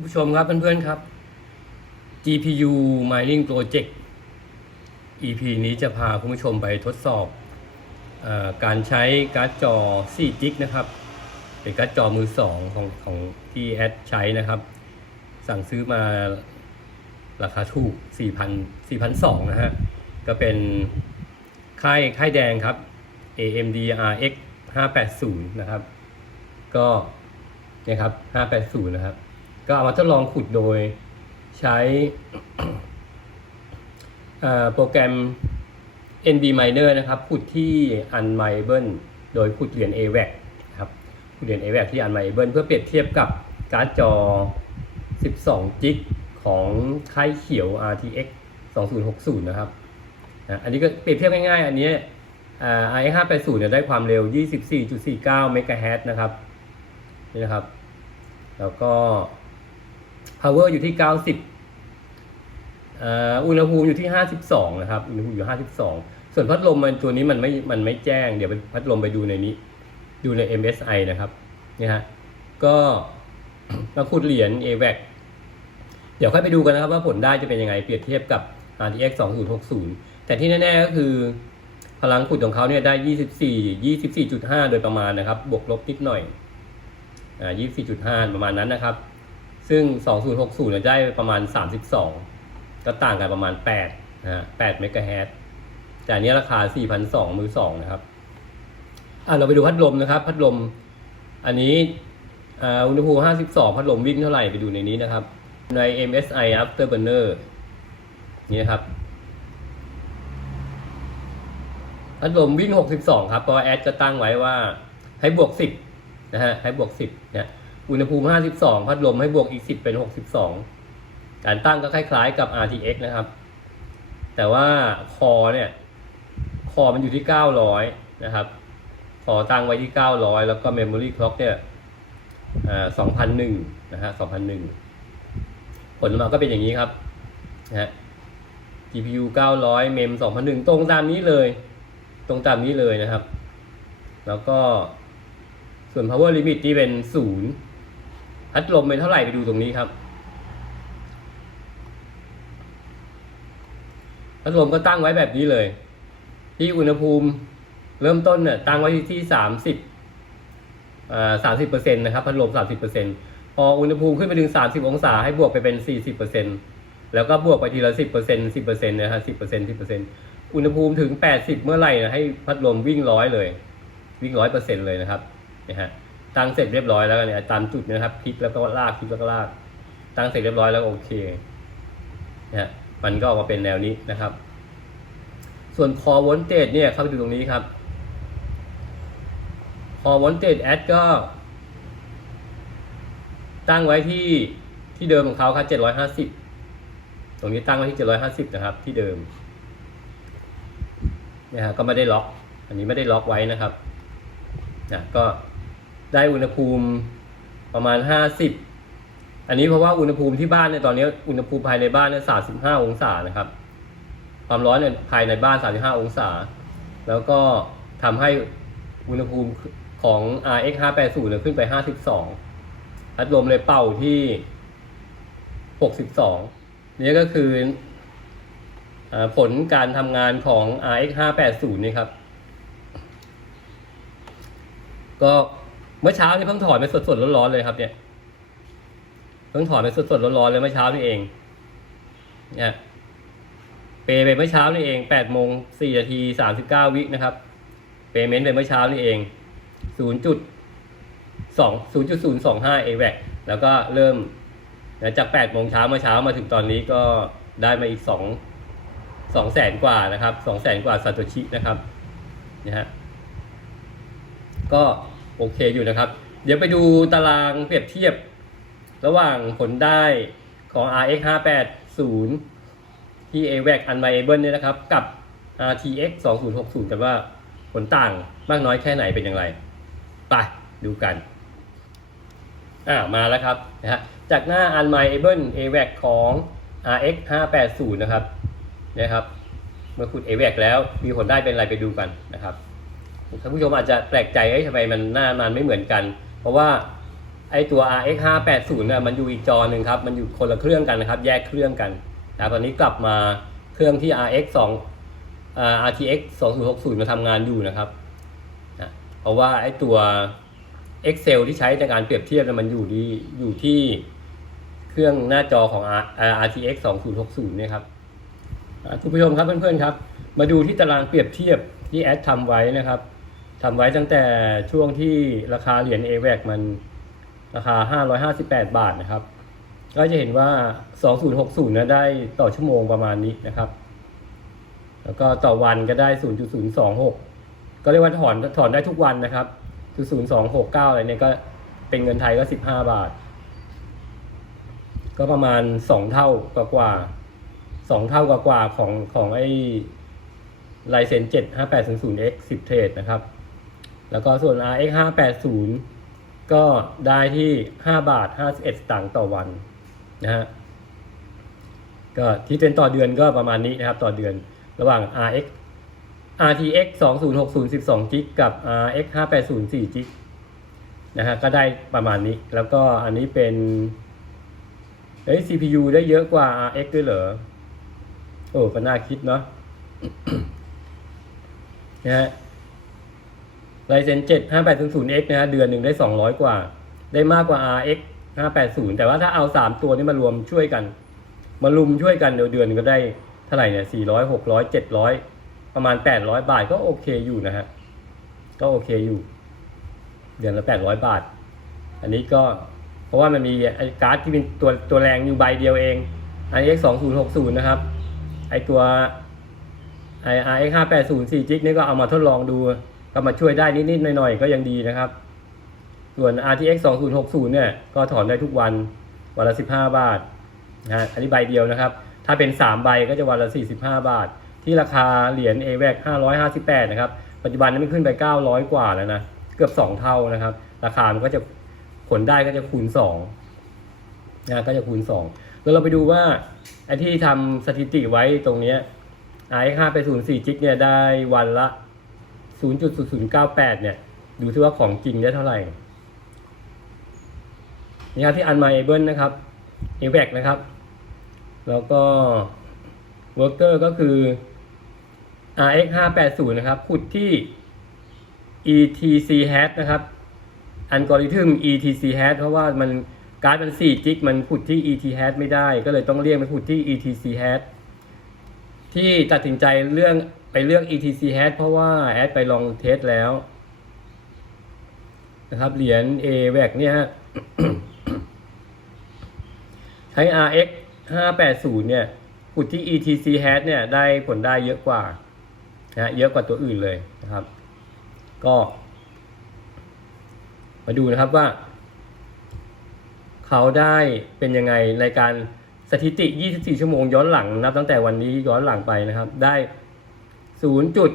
คุณผู้ชมครับเพื่อนๆครับ GPU Mining Project EP นี้จะพาคุณผู้ชมไปทดสอบออการใช้การ์ดจอ4จิกนะครับ เป็นการ์ดจอมือสองของของที่แอดใช้นะครับ สั่งซื้อมาราคาถูก 4,000 4,200นะฮะ ก็เป็นค่ายค่ายแดงครับ AMD RX 580 นะครับ ก็เนี่ยครับ 580 นะครับ ก็เอามาทดลองขุดโดยใช้โปรแกรม NB Miner นะครับขุดที่ Unmiable โดยขุดเหรียญ AVAX นะครับขุดเหรียญ AVAX ที่ Unmiable เพื่อเปรียบเทียบกับการ์ดจอ 12 จิกของค่ายเขียว RTX 2060 นะครับ อันนี้ก็เปรียบเทียบง่ายๆ อันนี้อ่า RX 580เนี่ยได้ความเร็ว 24.49 เมกะเฮิรตซ์นะครับ นี่นะครับ แล้วก็ power อยู่ที่ 90อ่าอุณหภูมิอยู่ที่ 52 นะครับ อุณหภูมิอยู่ 52 ส่วนพัดลมมันตัวนี้มันไม่ มันไม่แจ้ง เดี๋ยวไปพัดลมไปดูในนี้ ดูใน MSI นะครับนี่ฮะ ก็มาขุดเหรียญ AVAX เดี๋ยวค่อยไปดูกันนะครับว่าผลได้จะเป็นยังไง เปรียบเทียบกับ RTX 2060 แต่ที่แน่ๆก็คือพลังขุดของเขาเนี่ยได้ 24 24.5 โดยประมาณนะครับ บวกลบนิดหน่อย อ่า 24.5 ประมาณนั้นนะครับ ซึ่ง 2060เนี่ยได้ประมาณ 32 ก็ต่างกันประมาณ8นะฮะ8เมกะเฮิรตซ์แต่อันนี้ราคา 4,200มือ2นะครับอ่าเราไปดูพัดลมนะครับ พัดลม อันนี้อุณหภูมิ 52 พัดลมวิ่งเท่าไหร่ไปดูในนี้นะครับ ใน MSI Afterburner นี่นะครับ พัดลมวิ่ง 62 ครับเพราะแอดจะตั้งไว้ว่าให้บวก 10 นะฮะ ให้บวก 10 เนี่ย อุณหภูมิ 52 พัดลมให้บวกอีก 10 เป็น 62 การตั้งก็คล้ายๆกับ RTX นะครับ แต่ว่าคอเนี่ย คอมันอยู่ที่ 900 นะครับ คอตั้งไว้ที่ 900 แล้วก็ Memory Clock เนี่ย2001 นะฮะ2001 ผลออกมาก็เป็นอย่างนี้ครับนะฮะ GPU 900 MEM 2001 ตรงตามนี้เลย ตรงตามนี้เลยนะครับ แล้วก็ส่วน power limit ที่เป็นศูนย์ พัดลมเป็นเท่าไหร่ไปดูตรงนี้ครับ พัดลมก็ตั้งไว้แบบนี้เลย ที่อุณหภูมิเริ่มต้นเนี่ยตั้งไว้ที่สามสิบอ่าสามสิบเปอร์เซ็นต์นะครับ พัดลมสามสิบเปอร์เซ็นต์พออุณหภูมิขึ้นไปถึงสามสิบองศาให้บวกไปเป็นสี่สิบเปอร์เซ็นต์แล้วก็บวกไปทีละสิบเปอร์เซ็นต์สิบเปอร์เซ็นต์นะฮะสิบเปอร์เซ็นต์สิบเปอร์เซ็นต์อุณหภูมิถึงแปดสิบเมื่อไหร่นะให้พัดลมวิ่งร้อยเลย วิ่งร้อยเปอร์เซ็นต์เลยนะครับนะฮะ ตั้งเสร็จเรียบร้อยแล้วเนี่ยตามจุดนะครับพลิกแล้วก็ลากพลิกแล้วก็ลาก ตั้งเสร็จเรียบร้อยแล้วโอเคนะฮะมันก็ออกมาเป็นแนวนี้นะครับ ส่วน core voltage เนี่ยเข้าไปดูตรงนี้ครับ core voltage add ก็ ตั้งไว้ที่ที่เดิมของเขาครับ750ตรงนี้ตั้งไว้ที่750นะครับ ที่เดิมนะฮะก็ไม่ได้ล็อก อันนี้ไม่ได้ล็อกไว้นะครับนะก็ ได้อุณหภูมิประมาณ 50 อันนี้เพราะว่าอุณหภูมิที่บ้านเนี่ยตอนนี้อุณหภูมิภายในบ้านเนี่ย35 องศานะครับ ความร้อนเนี่ยภายในบ้าน 35 องศา แล้วก็ทำให้อุณหภูมิของ RX 580เนี่ยขึ้นไป 52พัดลมเลยเป่าที่ 62 นี่ก็คืออผลการทำงานของ RX 580นี่ครับ ก็ เมื่อเช้านี่เพิ่งถอดไปสดๆร้อนๆเลยครับ เนี่ยเพิ่งถอดไปสดๆร้อนๆเลยเมื่อเช้านี่เอง เนี่ยเปย์ไปเมื่อเช้านี่เอง8โมง4นาที39วินะครับเปย์เมนต์ไปเมื่อเช้านี่เอง0.2 0.025 AVAC แล้วก็เริ่มจาก8โมงเช้าเมื่อเช้ามาถึงตอนนี้ก็ได้มาอีก2 2แสนกว่านะครับ2แสนกว่าซาโตชินะครับนะฮะก็ โอเคอยู่นะครับ เดี๋ยวไปดูตารางเปรียบเทียบ ระหว่างผลได้ของ RX 580ที่ AVAC Unviable เนี่ยนะครับ กับ RTX 2060 กันว่าผลต่างมากน้อยแค่ไหนเป็นอย่างไร ไปดูกัน อ่ามาแล้วครับนะฮะจากหน้า Unviable AVAC ของ RX 580นะครับนะครับ เมื่อขุด AVAC แล้วมีผลได้เป็นอะไรไปดูกันนะครับ ท่านผู้ชมอาจจะแปลกใจเอ้ยทำไมมันหน้ามันไม่เหมือนกัน เพราะว่าไอตัว RX 580นี่ยมันอยู่อีกจอหนึ่งครับ มันอยู่คนละเครื่องกันนะครับ แยกเครื่องกันแต่ตอนนี้กลับมาเครื่องที่ RX 2อ่า RTX 2060 มาทำงานอยู่นะครับนะเพราะว่าไอตัว Excel ที่ใช้ในการเปรียบเทียบมันอยู่ที่อยู่ที่เครื่องหน้าจอของ RTX 2060เนี่ยครับอ่าคุณผู้ชมครับเพื่อนๆครับ มาดูที่ตารางเปรียบเทียบที่แอดทำไว้นะครับ ทำไว้ตั้งแต่ช่วงที่ราคาเหรียญ AVAC มันราคา 558 บาทนะครับ ก็จะเห็นว่า 2060นะได้ต่อชั่วโมงประมาณนี้นะครับ แล้วก็ต่อวันก็ได้ 0.026 ก็เรียกว่าถอนถอนได้ทุกวันนะครับคือ0269 อะไรเนี่ยก็เป็นเงินไทยก็ 15 บาท ก็ประมาณ 2 เท่ากว่ากว่าๆสองเท่ากว่ากว่าของของไอ้ไลเซน 7 5800X 10เทรดนะครับ แล้วก็ส่วน RX 580ก็ได้ที่ 5 บาท 51 สตางค์ต่อวันนะฮะก็ที่เป็นต่อเดือนก็ประมาณนี้นะครับต่อเดือนระหว่าง RX RTX 2060 12 g กกับ RX 580 4 g นะฮะก็ได้ประมาณนี้ แล้วก็อันนี้เป็นเฮ้ย CPU ได้เยอะกว่า RX ด้วยเหรอ โอ้ก็น่าคิดเนาะนะฮะ ไลเซน7 5800X นะฮะเดือนหนึ่งได้200กว่า ได้มากกว่า RX 580แต่ว่าถ้าเอา3ตัวนี้มารวมช่วยกัน มารุมช่วยกันเดี๋ยวเดือนนึงก็ได้เท่าไหร่เนี่ย400 600 700ประมาณ800บาทก็โอเคอยู่นะฮะก็โอเคอยู่ เดือนละ800บาท อันนี้ก็เพราะว่ามันมีไอ้การ์ดที่เป็นตัวตัวแรงอยู่ใบเดียวเอง RX 2060นะครับไอตัวไอ RX 580 4 g นี่ก็เอามาทดลองดู ก็มาช่วยได้นิดๆหน่อยๆก็ยังดีนะครับ ส่วน RTX 2060 เนี่ย ก็ถอนได้ทุกวันวันละ 15 บาทนะฮะอันนี้ใบเดียวนะครับ ถ้าเป็น 3 ใบก็จะวันละ 45 บาท ที่ราคาเหรียญ AVAC 558 นะครับ ปัจจุบันนี้มันขึ้นไป 900 กว่าแล้วนะ เกือบ 2 เท่านะครับ ราคามันก็จะผลได้ก็จะคูณ2นะก็จะคูณ 2 แล้วเราไปดูว่าไอ้ที่ทำสถิติไว้ตรงเนี้ย RX 580จิกเนี่ยได้วันละ 0.0098 เนี่ย ดูซิว่าของจริงได้เท่าไหร่ นี่ครับที่ Unmyable นะครับ AVAC นะครับ แล้วก็ Worker ก็คือ RX 580นะครับ ขุดที่ ETC hash นะครับอัลกอริทึม ETC hash เพราะว่ามันการ์ดมัน4จิกมันขุดที่ ET hash ไม่ได้ ก็เลยต้องเรียกไปขุดที่ ETC hash ที่ตัดสินใจเรื่อง ไปเลือก ETC hash เพราะว่าแอดไปลองเทสแล้วนะครับเหรียญ AVAC เนี่ยฮะใช้ RX 580 เนี่ยขุดที่ ETC hash เนี่ยได้ผลได้เยอะกว่านะเยอะกว่าตัวอื่นเลยนะครับ ก็ มาดูนะครับว่า เขาได้เป็นยังไงในการสถิติ 24 ชั่วโมงย้อนหลังนับตั้งแต่วันนี้ย้อนหลังไปนะครับ ได้ 0จุด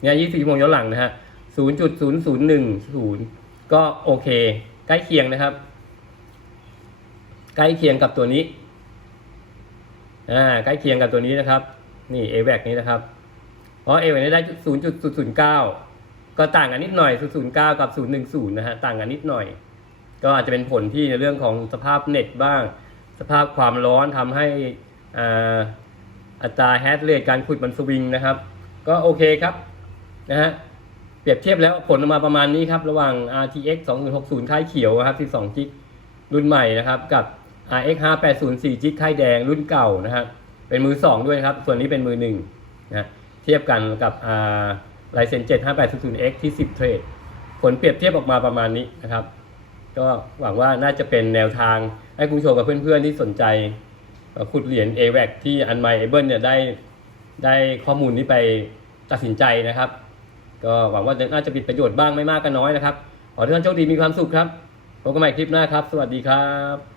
เนี่ย24ชั่วโมงย้อนหลังนะฮะ0.0010ก็โอเค ใกล้เคียงนะครับ ใกล้เคียงกับตัวนี้อ่าใกล้เคียงกับตัวนี้นะครับ นี่ a v a c นี้นะครับ เพราะ a v a c นี้ได้0.009ก็ต่างกันนิดหน่อย009กับ010นะฮะต่างกันนิดหน่อย ก็อาจจะเป็นผลที่ในเรื่องของสภาพเน็ตบ้าง สภาพความร้อนทำให้อ่าอัตราแฮชเรทการขุดมันสวิงนะครับ ก็โอเคครับนะฮะเปรียบเทียบแล้วผลออกมาประมาณนี้ครับ ระหว่าง RTX 2060 ค่ายเขียวครับ12 g กรุ่นใหม่นะครับ กับ RX 580 4 g กค่ายแดงรุ่นเก่านะฮะเป็นมือ 2 ด้วยครับ ส่วนนี้เป็นมือ1นะเทียบกันกับ Ryzen 7 5800X ที่ 10 เทรดผลเปรียบเทียบออกมาประมาณนี้นะครับ ก็หวังว่าน่าจะเป็นแนวทางให้คุณผู้ชมกับเพื่อนๆที่สนใจขุดเหรียญ AVAC ที่ Unmyable เนี่ยได้ ได้ข้อมูลนี้ไปตัดสินใจนะครับ ก็หวังว่าน่าจะเป็นประโยชน์บ้างไม่มากก็น้อยนะครับ ขอให้ทุกท่านโชคดีมีความสุขครับพบกันใหม่คลิปหน้าครับ สวัสดีครับ